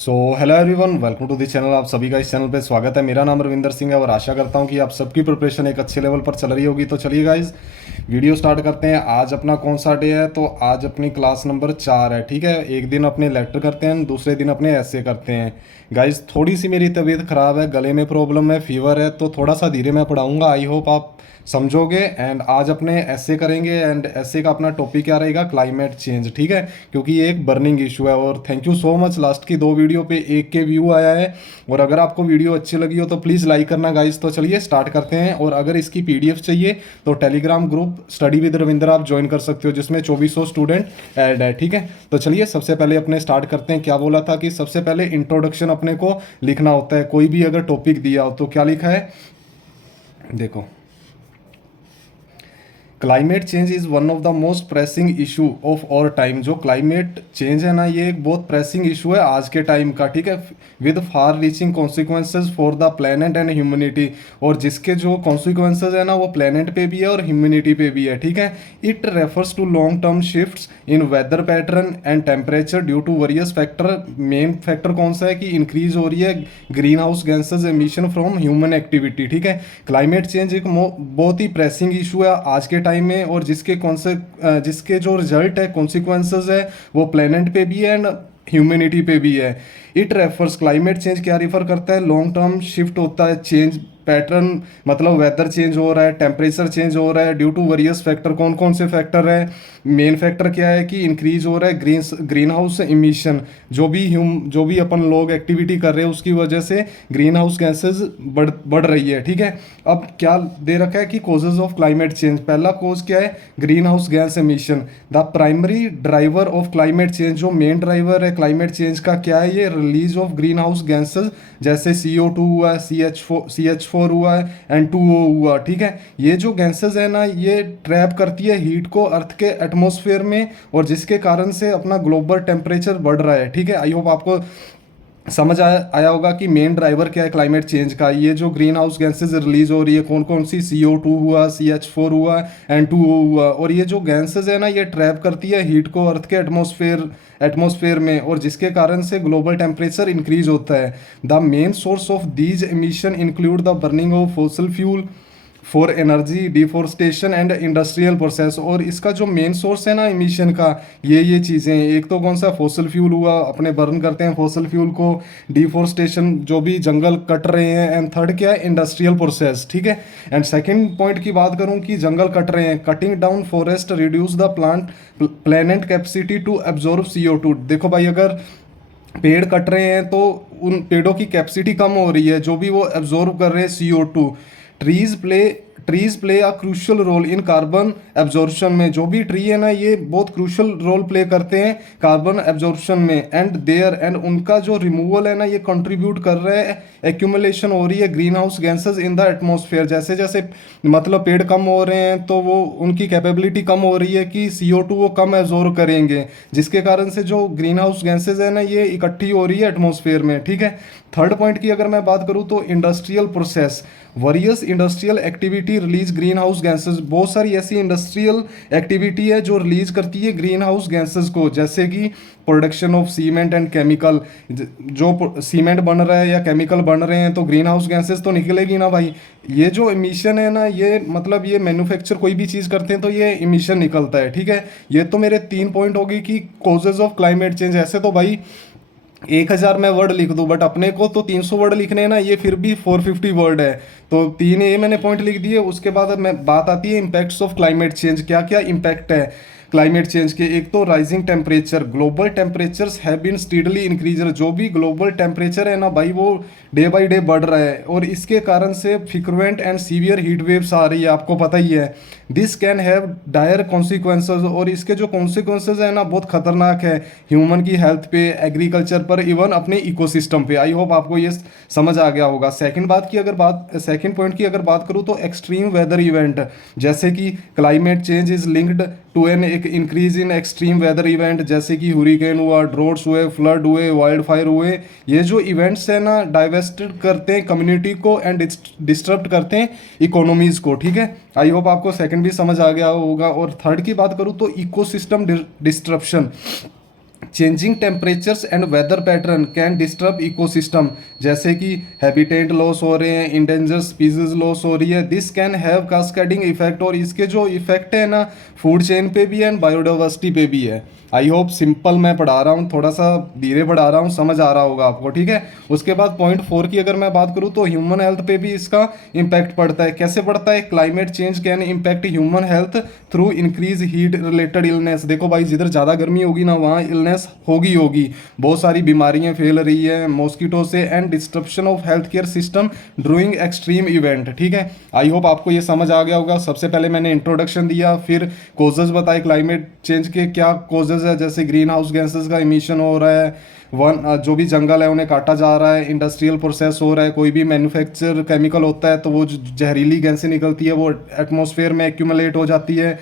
So hello everyone, welcome to the channel. आप सभी का इस चैनल पे स्वागत है। मेरा नाम रविंदर सिंह है और आशा करता हूँ कि आप सबकी प्रिपरेशन एक अच्छे लेवल पर चल रही होगी। तो चलिए गाइज, वीडियो स्टार्ट करते हैं। आज अपना कौन सा डे है? तो आज अपनी क्लास नंबर 4 है, ठीक है। एक दिन अपने लेटर करते हैं, दूसरे दिन अपने ऐसे करते हैं। गाइज थोड़ी सी मेरी तबीयत ख़राब है, गले में प्रॉब्लम है, फीवर है, तो थोड़ा सा धीरे मैं पढ़ाऊँगा। आई होप आप समझोगे। एंड आज अपने ऐसे करेंगे, एंड ऐसे का अपना टॉपिक क्या रहेगा? क्लाइमेट चेंज, ठीक है। क्योंकि ये एक बर्निंग इशू है। और thank you so much, last की 2 वीडियो पे 1 के व्यू आया है। और अगर आपको वीडियो अच्छी लगी हो तो प्लीज़ लाइक करना गाइस। तो चलिए स्टार्ट करते हैं। और अगर इसकी पीडीएफ चाहिए तो Telegram group study with Ravinder आप ज्वाइन कर सकते हो, जिसमें 2400 स्टूडेंट ऐड है, ठीक है। तो चलिए सबसे पहले अपने स्टार्ट करते हैं। क्या बोला था कि सबसे पहले इंट्रोडक्शन अपने को लिखना होता है। कोई भी अगर टॉपिक दिया हो तो क्या लिखा है, देखो। Climate change is one of the most pressing issue of और टाइम। जो क्लाइमेट चेंज है ना, ये एक बहुत प्रेसिंग इशू है आज के टाइम का, ठीक है। With far reaching consequences for the planet and humanity. और जिसके जो कॉन्सिक्वेंसेज है ना, वो प्लेनेट पे भी है और ह्यूमनिटी पे भी है, ठीक है। It refers to long term shifts in weather pattern and temperature due to various factor. Main factor कौन सा है कि इंक्रीज हो रही है green house gases emission from human activity, ठीक है। क्लाइमेट चेंज एक बहुत ही प्रेसिंग इशू है आज के टाइम में। और जिसके जो रिजल्ट है, कॉन्सिक्वेंसेज है, वो प्लेनेट पे भी है एंड ह्यूमैनिटी पे भी है। इट रेफर्स, क्लाइमेट चेंज क्या रिफर करता है? लॉन्ग टर्म शिफ्ट होता है, चेंज पैटर्न, मतलब वेदर चेंज हो रहा है, टेम्परेचर चेंज हो रहा है ड्यू टू वेरियस फैक्टर। कौन कौन से फैक्टर है? मेन फैक्टर क्या है कि इंक्रीज हो रहा है ग्रीन हाउस इमिशन। जो भी अपन लोग एक्टिविटी कर रहे हैं उसकी वजह से ग्रीन हाउस गैसेज बढ़ रही है, ठीक है। अब क्या दे रखा है कि कॉजेज ऑफ क्लाइमेट चेंज। पहला कॉज क्या है? Green house gas emission. The primary driver of climate change, जो मेन ड्राइवर है क्लाइमेट चेंज का, क्या है? ये release of green house gases, जैसे CO2 हुआ, CH4 हुआ है, N2O हुआ, ठीक है। ये जो गैसेज है ना, ये ट्रैप करती है हीट को अर्थ के एटमॉस्फेयर में, और जिसके कारण से अपना ग्लोबल टेम्परेचर बढ़ रहा है, ठीक है। आई होप आपको समझ आया होगा कि मेन ड्राइवर क्या है क्लाइमेट चेंज का। ये जो ग्रीन हाउस गैसेज रिलीज हो रही है, कौन कौन सी? CO2 हुआ, CH4 हुआ, N2O हुआ। और ये जो गैसेज है ना, ये ट्रैप करती है हीट को अर्थ के एटमॉस्फेयर में, और जिसके कारण से ग्लोबल टेम्परेचर इंक्रीज होता है। The main source of these emission include the burning of fossil fuel for energy, deforestation and industrial process. और इसका जो मेन सोर्स है ना इमिशन का, ये चीज़ें हैं। एक तो कौन सा? फॉसिल फ्यूल हुआ, अपने बर्न करते हैं फॉसिल फ्यूल को। डिफोरेस्टेशन, जो भी जंगल कट रहे हैं। एंड थर्ड क्या है? इंडस्ट्रियल प्रोसेस, ठीक है। एंड सेकंड पॉइंट की बात करूं कि जंगल कट रहे हैं, cutting down forest reduce the planet capacity to absorb CO2। देखो भाई, अगर पेड़ कट रहे हैं तो उन पेड़ों की कैपेसिटी कम हो रही है, जो भी वो एब्जॉर्ब कर रहे हैं CO2। Trees play trees play a crucial role in carbon absorption में। जो भी ट्री है ना, ये बहुत क्रूशियल रोल प्ले करते हैं कार्बन एब्जॉर्प्शन में। एंड उनका जो रिमूवल है ना, ये कंट्रीब्यूट कर रहे हैं, एक्यूमुलेशन हो रही है green house gases in the atmosphere. जैसे जैसे मतलब पेड़ कम हो रहे हैं तो वो उनकी कैपेबिलिटी कम हो रही है कि CO2 वो कम एब्जॉर्ब करेंगे, जिसके कारण से जो ग्रीन हाउस गैसेज है ना, ये इकट्ठी हो रही है एटमॉस्फेयर में, ठीक है। थर्ड पॉइंट की अगर मैं बात करूँ तो industrial process, various industrial activity release green house gases. बहुत सारी ऐसी इंडस्ट्रियल एक्टिविटी है जो रिलीज करती है ग्रीन हाउस गैसेज को, जैसे कि production of cement and chemical. जो सीमेंट बन रहा है या केमिकल बन रहे हैं तो ग्रीन हाउस गैसेज तो निकलेगी ना भाई। ये जो इमिशन है ना, ये मतलब ये मैन्युफैक्चर कोई भी चीज़ करते हैं तो ये इमिशन निकलता है, ठीक है। ये तो मेरे 3 पॉइंट हो गई कि कॉजेज ऑफ क्लाइमेट चेंज। ऐसे तो भाई 1000 मैं वर्ड लिख दूं, बट अपने को तो 300 वर्ड लिखने हैं ना, ये फिर भी 450 वर्ड है। तो 3 ये मैंने पॉइंट लिख दिए। उसके बाद मैं बात आती है इम्पैक्ट्स ऑफ क्लाइमेट चेंज। क्या क्या इम्पैक्ट है क्लाइमेट चेंज के? एक तो rising temperature, global temperatures have been steadily increasing. जो भी ग्लोबल टेम्परेचर है ना भाई, वो डे बाई डे बढ़ रहा है, और इसके कारण से frequent and severe heat waves आ रही है, आपको पता ही है। This can have dire consequences, और इसके जो कॉन्सिक्वेंसेज है ना, बहुत खतरनाक है ह्यूमन की हेल्थ पे, एग्रीकल्चर पर, इवन अपने इकोसिस्टम पे। आई होप आपको ये समझ आ गया होगा। सेकंड पॉइंट की अगर बात करूँ तो एक्सट्रीम वेदर इवेंट, जैसे कि climate change is linked to an एक increase in extreme weather event, जैसे कि हुरिकेन हुआ, ड्रोट्स हुए, फ्लड हुए, वाइल्ड फायर हुए। ये जो इवेंट्स है ना, डाइवेस्टेड करते हैं कम्युनिटी को एंड डिस्टर्ब करते हैं इकोनॉमीज को, ठीक है। आई होप आपको सेकंड भी समझ आ गया होगा। और थर्ड की बात करूँ तो ecosystem disruption. Changing temperatures and weather pattern can disturb ecosystem, जैसे कि हैबिटेट लॉस हो रहे हैं, इंडेंजर स्पीसीज लॉस हो रही है, this can have cascading effect, और इसके जो इफेक्ट है ना फूड चेन पे भी है एंड बायोडाइवर्सिटी पे भी है। आई होप सिंपल मैं पढ़ा रहा हूँ, थोड़ा सा धीरे पढ़ा रहा हूँ, समझ आ रहा होगा आपको, ठीक है। उसके बाद पॉइंट 4 की अगर मैं बात करूँ तो ह्यूमन हेल्थ पे भी इसका इम्पैक्ट पड़ता है। कैसे पड़ता है? Climate change can impact human health through increase heat related illness. देखो भाई, जिधर ज़्यादा गर्मी होगी ना वहाँ इलनेस होगी होगी, बहुत सारी बीमारियाँ फैल रही है मॉस्किटो से, and disruption of health care system during extreme event, ठीक है। आई होप आपको ये समझ आ गया होगा। सबसे पहले मैंने इंट्रोडक्शन दिया, फिर कोजेज बताए क्लाइमेट चेंज के क्या कोजेज है, जैसे ग्रीन हाउस गैसेस का इमिशन हो रहा है, वन जो भी जंगल है उन्हें काटा जा रहा है, इंडस्ट्रियल प्रोसेस हो रहा है, कोई भी मैन्युफैक्चर केमिकल होता है तो वो जो जहरीली गैसें निकलती है वो एटमॉस्फेयर में एक्यूमुलेट हो जाती है।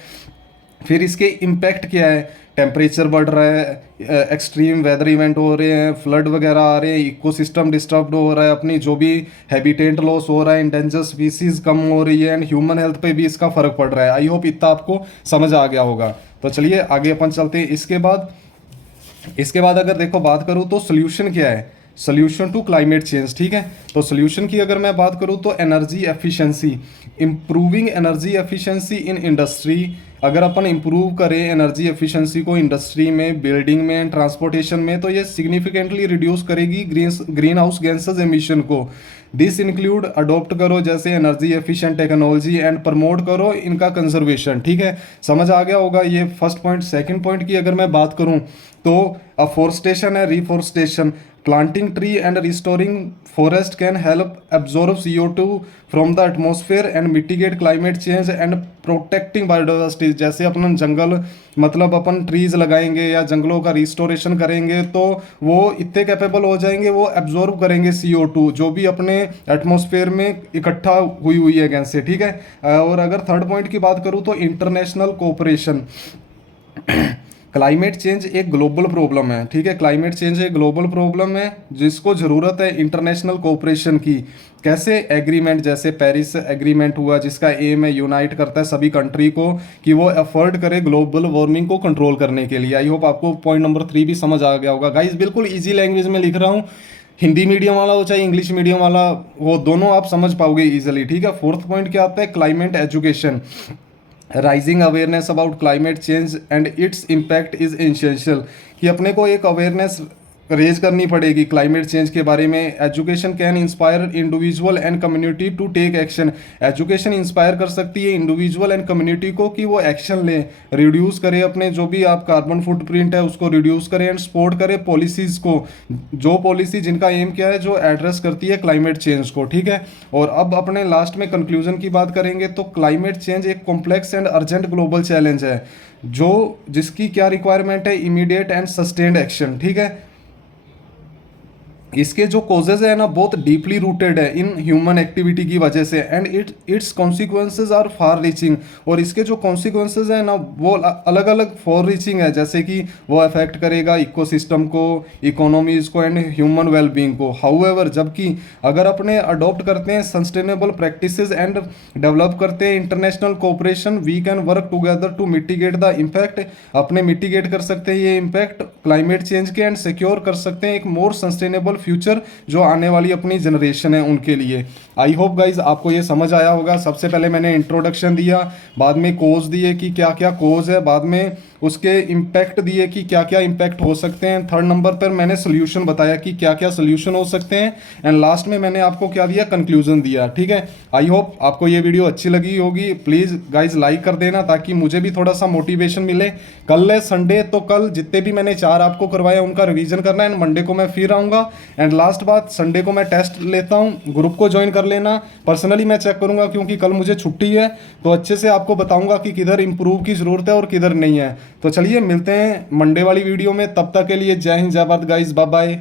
फिर इसके इम्पैक्ट क्या है? टेम्परेचर बढ़ रहा है, एक्सट्रीम वेदर इवेंट हो रहे हैं, फ्लड वगैरह आ रहे हैं, इकोसिस्टम डिस्टर्ब हो रहा है, अपनी जो भी हैबिटेट लॉस हो रहा है, इंडेंजर स्पीसीज कम हो रही है, एंड ह्यूमन हेल्थ पे भी इसका फर्क पड़ रहा है। आई होप इतना आपको समझ आ गया होगा। तो चलिए आगे अपन चलते हैं। इसके बाद अगर देखो बात करूँ तो सोल्यूशन क्या है, सोल्यूशन टू क्लाइमेट चेंज, ठीक है। तो सोल्यूशन की अगर मैं बात करूँ तो energy efficiency, improving energy efficiency in industry. अगर अपन इम्प्रूव करें एनर्जी एफिशिएंसी को इंडस्ट्री में, बिल्डिंग में, ट्रांसपोर्टेशन में, तो ये सिग्निफिकेंटली रिड्यूस करेगी ग्रीन हाउस गैसेज एमिशन को। दिस इंक्लूड अडोप्ट करो जैसे energy efficient technology and promote करो इनका कंजर्वेशन, ठीक है। समझ आ गया होगा ये फर्स्ट पॉइंट। सेकंड पॉइंट की अगर मैं बात करूं तो अफोरेस्टेशन है, reforestation, planting tree and restoring forest can help absorb CO2 from the atmosphere and mitigate climate change and protecting biodiversity. जैसे अपन जंगल, मतलब अपन ट्रीज लगाएंगे या जंगलों का रिस्टोरेशन करेंगे तो वो इतने कैपेबल हो जाएंगे, वो एब्जॉर्ब करेंगे CO2 जो भी अपने एटमॉस्फेयर में इकट्ठा हुई है गैस से, ठीक है। और अगर थर्ड पॉइंट की बात करूँ तो इंटरनेशनल कोऑपरेशन। क्लाइमेट चेंज एक ग्लोबल प्रॉब्लम है, ठीक है। क्लाइमेट चेंज एक ग्लोबल प्रॉब्लम है जिसको ज़रूरत है इंटरनेशनल कोऑपरेशन की। कैसे? एग्रीमेंट, जैसे पेरिस एग्रीमेंट हुआ जिसका एम है यूनाइट करता है सभी कंट्री को कि वो एफर्ट करे ग्लोबल वार्मिंग को कंट्रोल करने के लिए। आई होप आपको पॉइंट नंबर 3 भी समझ आ गया होगा। गाइस बिल्कुल ईजी लैंग्वेज में लिख रहा हूँ, हिंदी मीडियम वाला हो चाहे इंग्लिश मीडियम वाला, वो दोनों आप समझ पाओगे ईजिली, ठीक है। फोर्थ पॉइंट क्या आता है? Climate education, rising awareness about climate change and its impact is essential, कि अपने को एक अवेयरनेस रेज करनी पड़ेगी क्लाइमेट चेंज के बारे में। Education can inspire individual and community to take action, education inspire कर सकती है इंडिविजुअल एंड कम्युनिटी को कि वो एक्शन लें, रिड्यूस करें अपने जो भी आप कार्बन फुटप्रिंट है उसको रिड्यूस करें, एंड सपोर्ट करें पॉलिसीज़ को, जो पॉलिसी जिनका एम क्या है, जो एड्रेस करती है क्लाइमेट चेंज को, ठीक है। और अब अपने लास्ट में कंक्लूजन की बात करेंगे तो क्लाइमेट चेंज एक complex and urgent global challenge है जो जिसकी क्या रिक्वायरमेंट है? इमीडिएट एंड सस्टेन्ड एक्शन, ठीक है। इसके जो कॉजेज है ना बहुत डीपली रूटेड है इन ह्यूमन एक्टिविटी की वजह से, and its consequences are far reaching, और इसके जो कॉन्सिक्वेंसेज है ना वो अलग अलग फॉर रीचिंग है, जैसे कि वो अफेक्ट करेगा इकोसिस्टम को, इकोनॉमीज को, एंड ह्यूमन वेलबींग को। हाउएवर जबकि अगर अपने अडॉप्ट करते हैं सस्टेनेबल प्रैक्टिसेस एंड डेवलप करते हैं international cooperation, we can work together to mitigate the impact, अपने मिटिगेट कर सकते हैं ये इम्पैक्ट क्लाइमेट चेंज के, एंड सिक्योर कर सकते हैं एक मोर सस्टेनेबल फ्यूचर जो आने वाली अपनी जनरेशन है उनके लिए। आई होप गाइज आपको ये समझ आया होगा। सबसे पहले मैंने इंट्रोडक्शन दिया, बाद में कोज दिए कि क्या क्या कोज है, बाद में उसके इम्पैक्ट दिए कि क्या क्या इम्पैक्ट हो सकते हैं, थर्ड नंबर पर मैंने सोल्यूशन बताया कि क्या क्या सोल्यूशन हो सकते हैं, एंड लास्ट में मैंने आपको क्या दिया? कंक्लूजन दिया, ठीक है। आई होप आपको ये वीडियो अच्छी लगी होगी। प्लीज़ गाइज लाइक कर देना ताकि मुझे भी थोड़ा सा मोटिवेशन मिले। कल है संडे, तो कल जितने भी मैंने 4 आपको करवाया उनका रिवीजन करना है, एंड मंडे को मैं फिर आऊँगा। एंड लास्ट बात, संडे को मैं टेस्ट लेता हूँ, ग्रुप को ज्वाइन कर लेना। पर्सनली मैं चेक करूँगा क्योंकि कल मुझे छुट्टी है, तो अच्छे से आपको बताऊँगा कि किधर इंप्रूव की ज़रूरत है और किधर नहीं है। तो चलिए मिलते हैं मंडे वाली वीडियो में, तब तक के लिए जय हिंद जय भारत गाइस, बाय बाय।